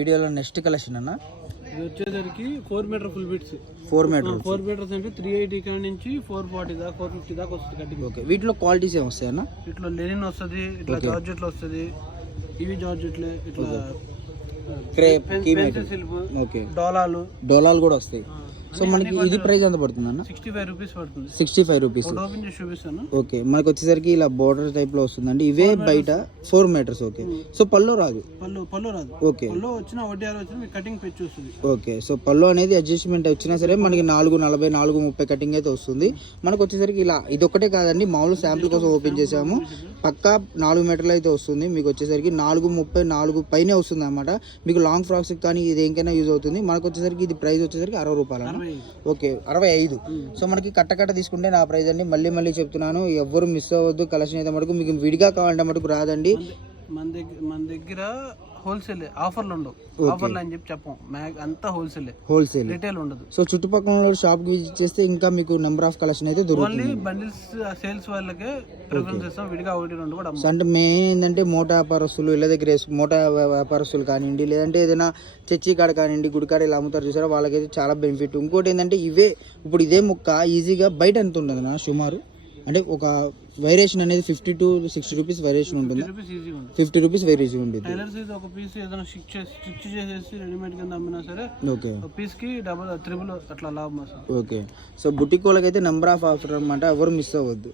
వీడియోలో next collection అన్న ఇది వచ్చేసరికి 4 meter full bits 4 meter 4 meters అంటే 380 కాడ నుంచి 440 దాకా 450 దాకా వస్తుంది కటింగ్. ఓకే, వీటిలో క్వాలిటీస్ ఏమి వస్తాయి అన్న? ఇట్లా లెనిన్ వస్తుంది, ఇట్లా జార్జెట్లు వస్తుంది, ఇవి జార్జెట్లే, ఇట్లా క్రేప్ సిల్క్, ఓకే, డోలాలు కూడా వస్తాయి. సో మనకి ఇది ప్రైస్ ఎంత పడుతుంది అన్న? 65 రూపీస్ పడుతుంది. 65 రూపీస్. ఓపెన్ చేసి చూపిస్తాను. ఓకే, మనకి వచ్చేసరికి ఇలా బోర్డర్ టైప్ లో వస్తుందండి. ఇవే బయట 4 మీటర్స్. ఓకే, సో పళ్ళు రాదు. పళ్ళు రాదు. ఓకే, పళ్ళు వచ్చినా వడ్డీఆర్ వచ్చినా మీకు కటింగ్ పెంచి వస్తుంది. ఓకే, సో పళ్ళు అనేది అడ్జస్ట్మెంట్ వచ్చినా సరే మనకి 440 430 కటింగ్ అయితే వస్తుంది. మనకు వచ్చేసరికి ఇలా ఇది ఒకటే కాదండి, మామూలు శాంపుల్ కోసం ఓపెన్ చేసాము. పక్కా 4 మీటర్లు అయితే వస్తుంది. మీకు వచ్చేసరికి 430 4 పైనే వస్తుంది అనమాట. మీకు లాంగ్ ఫ్రాక్స్ కానీ ఇది దేనికైనా యూజ్ అవుతుంది. మనకు వచ్చేసరికి ఇది ప్రైస్ వచ్చేసరికి 60 రూపాయలు. ఓకే, 65. సో మనకి కట్ట తీసుకుంటే నా ప్రైస్ అండి. మళ్ళీ చెప్తున్నాను, ఎవ్వరు మిస్ అవ్వద్దు. కలెక్షన్ అయితే మటుకు మీకు విడిగా కావాలంటే మటుకు రాదండి. మన దగ్గర హోల్సేల్ ఆఫర్లు ఉండవు. ఆఫర్లు అని చెప్పం, అంతా హోల్సేల్ రిటైల్ ఉండదు. సో చుట్టుపక్కల షాప్ కి విజిట్ చేస్తే ఇంకా మీకు నెంబర్ ఆఫ్ కలెక్షన్ అయితే దొరుకుతుంది. ఓన్లీ బండిల్స్ సేల్స్ వాళ్ళకే ప్రిఫరెన్స్ ఇస్తాం, విడిగా 1-2 కూడా. అంటే మెయిన్ ఏంటంటే మోటా వ్యాపారస్తులు ఇళ్ళ దగ్గర మోటా వ్యాపారస్తులు కానివ్వండి, లేదంటే ఏదైనా చర్చి కాడ కానివ్వండి, గుడికాడ ఇలా అమ్ముతారు చూసారా, వాళ్ళకైతే చాలా బెనిఫిట్. ఇంకోటి ఏంటంటే ఇప్పుడు ఇదే ముక్క ఈజీగా బయట ఎంత ఉంటుంది నా సుమారు అంటే ఒక వేరియేషన్ అనేది 50 to 60 రూపీస్ వేరియేషన్ ఉంటుంది. 50 రూపీస్ వేరియేషన్ ఉంటుంది. టైలర్స్ అయితే ఒక పీస్ ఏదైనా స్టిచ్ చేసేసి రెడీమేడ్ కింద అమ్మినా సరే ఓకే, పీస్ కి డబుల్ 3 అట్లా లాభం వస్తుంది. ఓకే, సో బుటిక్ వాళ్ళకి అయితే నెంబర్ ఆఫ్ ఆఫర్ అనమాట, ఎవరు మిస్ అవ్వద్దు.